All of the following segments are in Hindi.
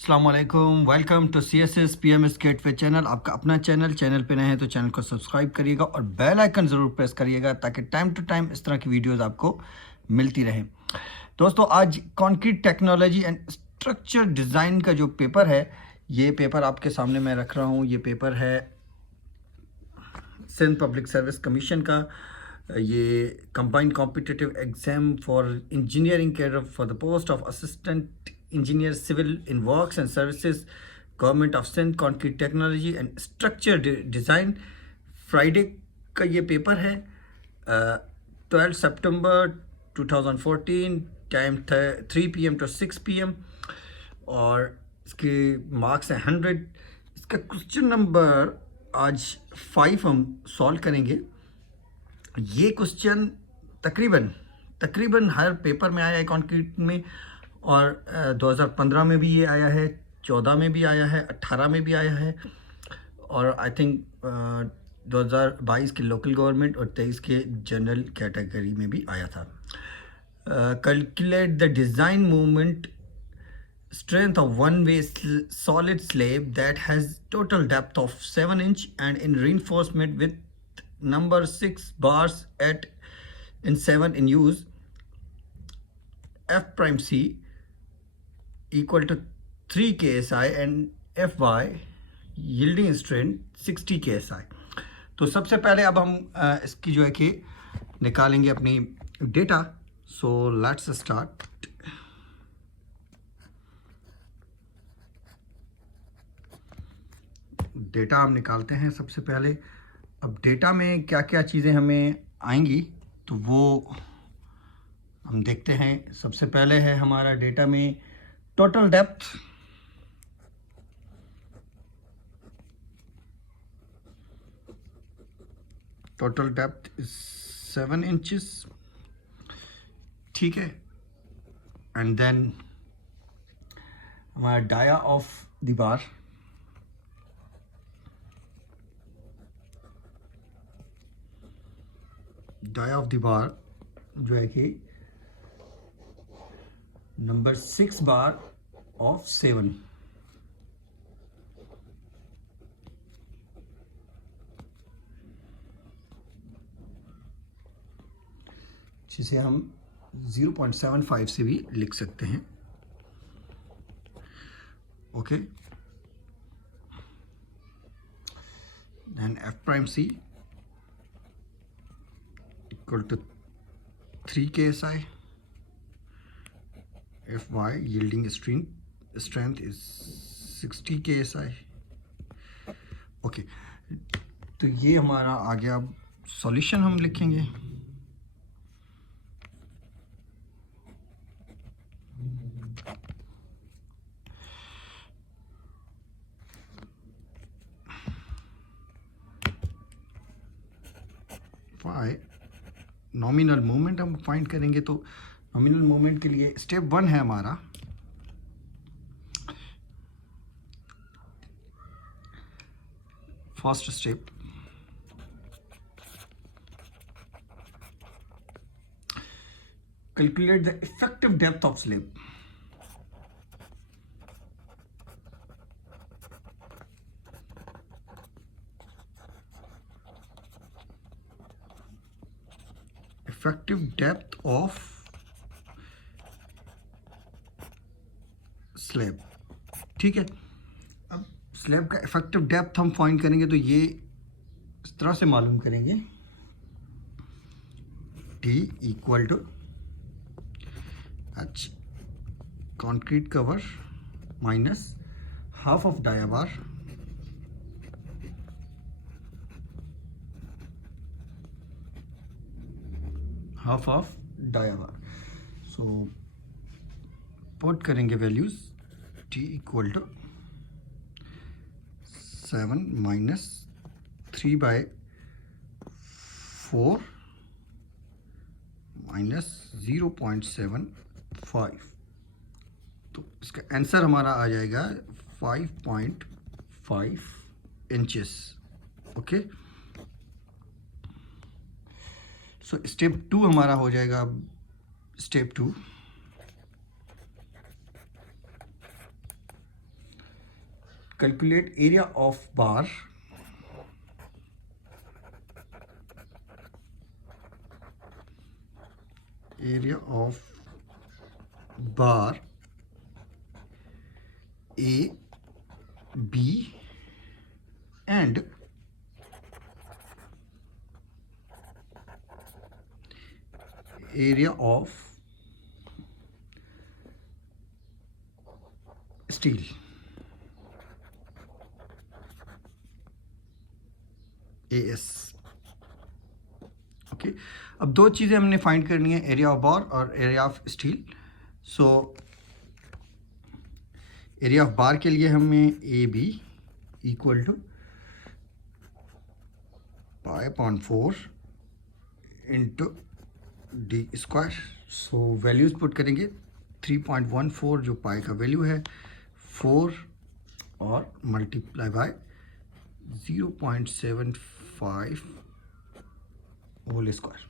अस्सलाम वालेकुम, welcome to CSS PMS gateway channel. आपका अपना चैनल पे नए हैं तो चैनल को सब्सक्राइब करिएगा और बेल आइकन ज़रूर प्रेस करिएगा ताकि टाइम टू टाइम इस तरह की वीडियोस आपको मिलती रहें। दोस्तों, आज concrete technology and structure design का जो पेपर है, ये पेपर आपके सामने मैं रख रहा हूँ। ये पेपर है सिंध पब्लिक सर्विस कमीशन का। ये combined competitive exam for engineering cadre for the post of assistant engineer civil in works and services, government of Sindh, concrete technology and structure design. Friday का ये पेपर है, 12 सितंबर 2014, टाइम 3 PM to 6 PM, और इसके मार्क्स हैं 100। इसका क्वेश्चन नंबर आज 5 हम सॉल्व करेंगे। ये क्वेश्चन तकरीबन तकरीबन हर पेपर में आया है कंक्रीट में, और 2015 में भी ये आया है, 14 में भी आया है, 18 में भी आया है, और आई थिंक 2022 के लोकल गवर्नमेंट और 23 के जनरल कैटेगरी में भी आया था। Calculate the design movement strength of one-way solid slab that has total depth of 7 inch and in reinforcement with number 6 bars at in 7 in use, F prime C equal to 3 KSI and Fy yielding strength 60 KSI। तो सबसे पहले अब हम इसकी जो है कि निकालेंगे अपनी data. So let's start. Data हम निकालते हैं सबसे पहले। अब डेटा में क्या क्या चीज़ें हमें आएंगी तो वो हम देखते हैं। सबसे पहले है हमारा डेटा में टोटल डेप्थ, इज 7 इंचेस, ठीक है। एंड देन हमारा डाया ऑफ द बार, जो है कि नंबर 6 बार ऑफ 7, जिसे हम 0.75 से भी लिख सकते हैं। Okay, then F prime C equal to 3 KSI, Fy yielding strength is 60 KSI। Okay, तो ये हमारा आ गया। अब सॉल्यूशन हम लिखेंगे। फाई नॉमिनल मोमेंट हम फाइंड करेंगे, तो नॉमिनल मोमेंट के लिए स्टेप 1 है हमारा first step. Calculate the effective depth of slab. Effective depth of slab, ठीक है। अब स्लैब का इफेक्टिव डेप्थ हम फाइंड करेंगे तो ये इस तरह से मालूम करेंगे, T equal to H concrete cover minus half of dia bar so put करेंगे values. T equal to 7 minus 3/4 minus 0.75, तो इसका आंसर हमारा आ जाएगा 5.5 इंचेस। ओके, सो स्टेप 2 हमारा हो जाएगा। Step 2, calculate area of bar A, B and area of steel. AS. Okay, अब दो चीज़ें हमने फाइंड करनी है, एरिया ऑफ बार और area of steel. So area of bar के लिए हमें A B equal to pi upon 4 into D square. So values put करेंगे. 3.14 जो पाई का वैल्यू है, 4 और multiply by 0.75 whole square.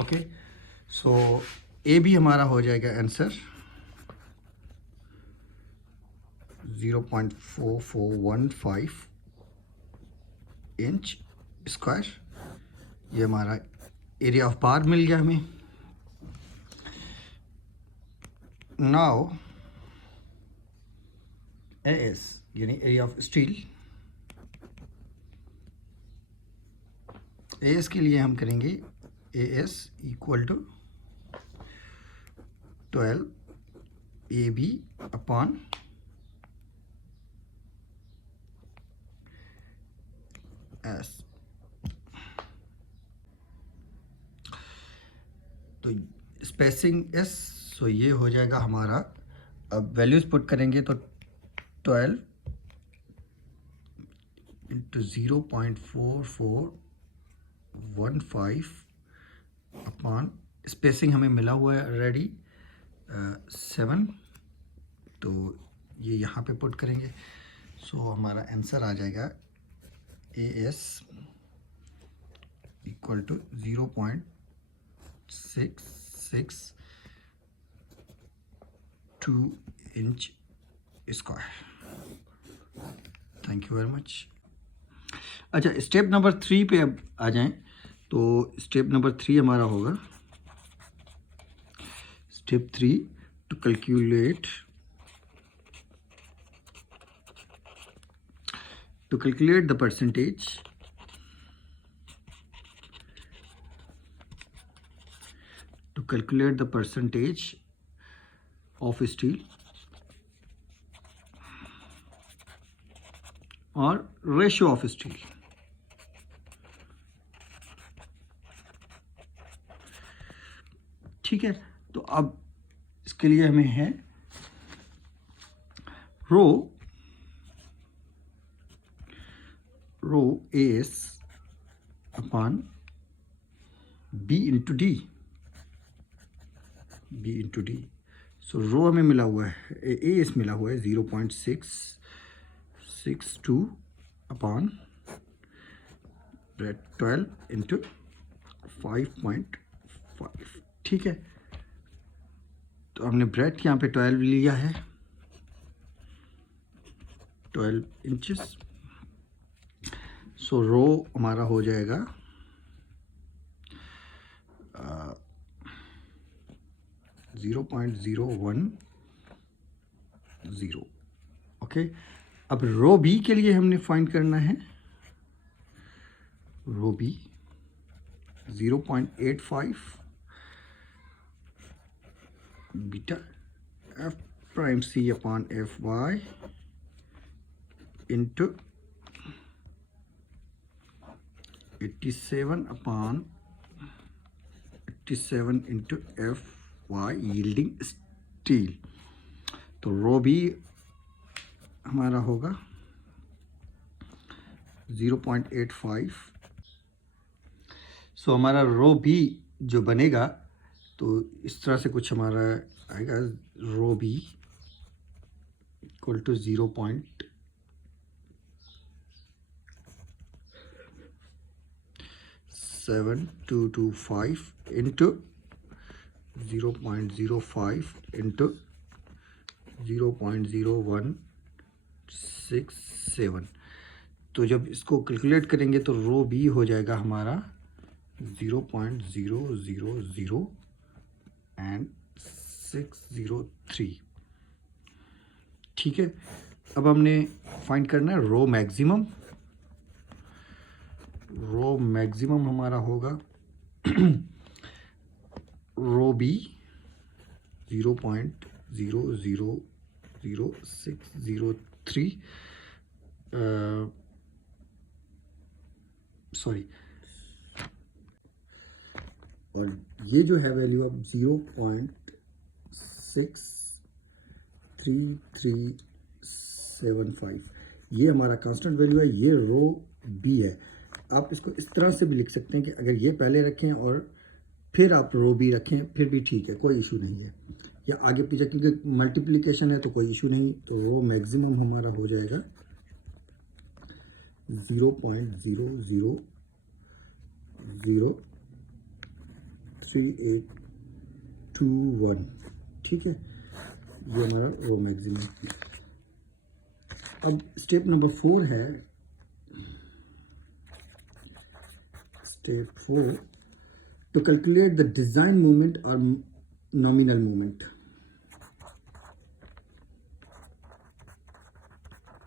Okay, so A B हमारा हो जाएगा आंसर 0.4415 इंच स्क्वायर. ये हमारा एरिया ऑफ बार मिल गया हमें. नाउ एएस यानी एरिया ऑफ स्टील. एएस के लिए हम करेंगे AS equal to 12 A B upon S. तो स्पेसिंग एस, सो ये हो जाएगा हमारा. अब वैल्यूज़ पुट करेंगे तो 12 इंटू 0.4415 अपॉन स्पेसिंग हमें मिला हुआ है ऑलरेडी 7, तो ये यहाँ पे पुट करेंगे. सो हमारा आंसर आ जाएगा A S equal to 0.662 inch square. Thank you very much. अच्छा, स्टेप नंबर 3 पे अब आ जाएं. तो स्टेप नंबर 3 हमारा होगा step 3 to calculate the percentage of steel और रेशियो ऑफ स्टील. ठीक है, तो अब इसके लिए हमें है rho s upon b into d. So rho हमें मिला हुआ है, एस मिला हुआ है 0.662 अपॉन 12 इंटू 5.5. ठीक है, तो हमने ब्रेड यहाँ पे 12 लिया है, 12 इंचेस. सो रो हमारा हो जाएगा 0.010. ओके, अब रो बी के लिए हमने फाइंड करना है. Rho b 0.85 beta f prime c upon f y into 87 upon 87 into f y yielding steel. तो रो बी हमारा होगा 0.85. सो हमारा रो बी जो बनेगा तो इस तरह से कुछ हमारा आएगा. Rho b equal to 0.7225 into 0.05 into 0.0167। तो जब इसको कैलकुलेट करेंगे तो रो बी हो जाएगा हमारा 0.000 and 603। ठीक है, अब हमने फाइंड करना है रो मैक्सिमम। रो मैक्सिमम हमारा होगा रो बी 0.00603, सॉरी, और ये जो है वैल्यू अब 0.63375, ये हमारा कांस्टेंट वैल्यू है, ये रो बी है। आप इसको इस तरह से भी लिख सकते हैं कि अगर ये पहले रखें और फिर आप रो बी रखें फिर भी ठीक है, कोई इशू नहीं है, या आगे पीछे, क्योंकि मल्टीप्लिकेशन है तो कोई इशू नहीं। तो रो मैक्सिमम हमारा हो जाएगा 0.0003821। ठीक है, ये हमारा रो मैक्सिमम। अब स्टेप नंबर 4 है, step 4, to calculate the design moment or nominal moment.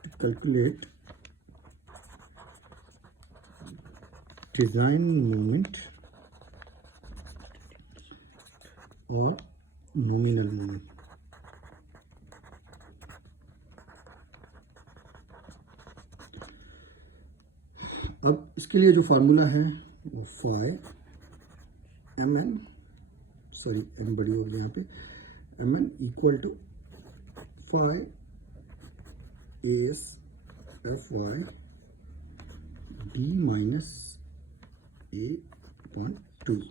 To calculate design moment or nominal moment. अब इसके लिए जो फार्मूला है वो phi M N, sorry N बड़ी हो गई यहाँ पे, M N equal to phi S F Y D minus A/2।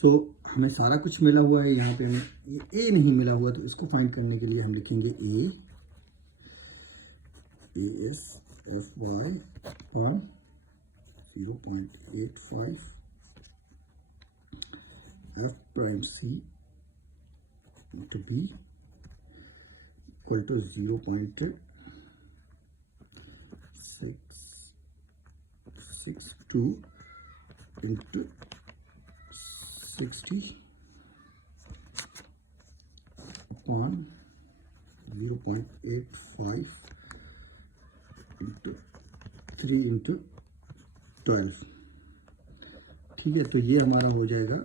So हमें सारा कुछ मिला हुआ है, यहाँ पे हमें ये ए नहीं मिला हुआ, तो इसको फाइंड करने के लिए हम लिखेंगे A S F Y upon 0.85 F prime C into B equal to 0.662 into 60 upon 0.85 into 3 into 12। ठीक है, तो ये हमारा हो जाएगा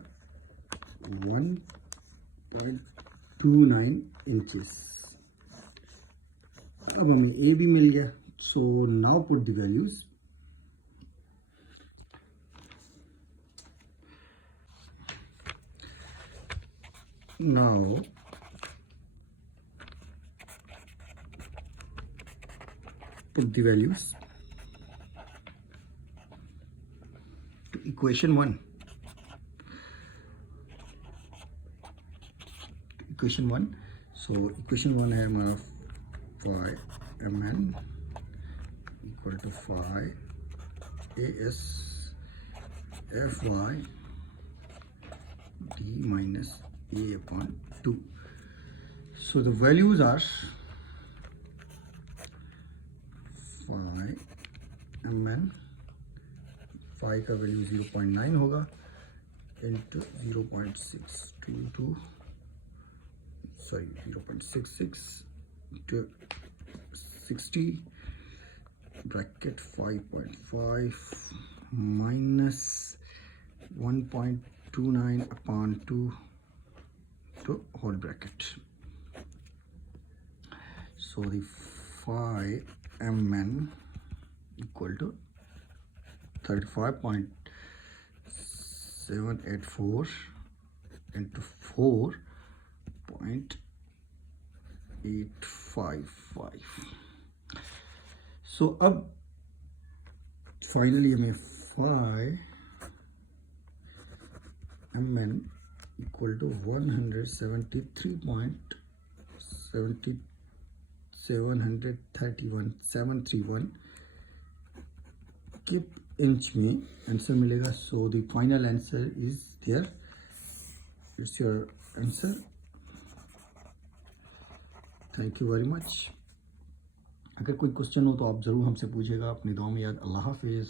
1.29 इंचेस। अब हमें ए भी मिल गया। So now put the values. Now put the values to equation 1. Equation 1. So equation 1 है हमारा phi mn equal to phi as fy d minus a upon 2. So the values are phi mn, phi का वैल्यू 0.9 होगा into 0.622, sorry 0.66 into 60 bracket 5.5 minus 1.29 upon 2 to whole bracket. So the phi mn equal to 35.784 into 4.855. So अब फाइनली हमें phi mn equal to 173.731 kip inch में आंसर मिलेगा। So the final answer is there, it's your answer thank you very much. अगर कोई क्वेश्चन हो तो आप ज़रूर हमसे पूछिएगा। अपनी दुआ में याद। अल्लाह हाफिज़।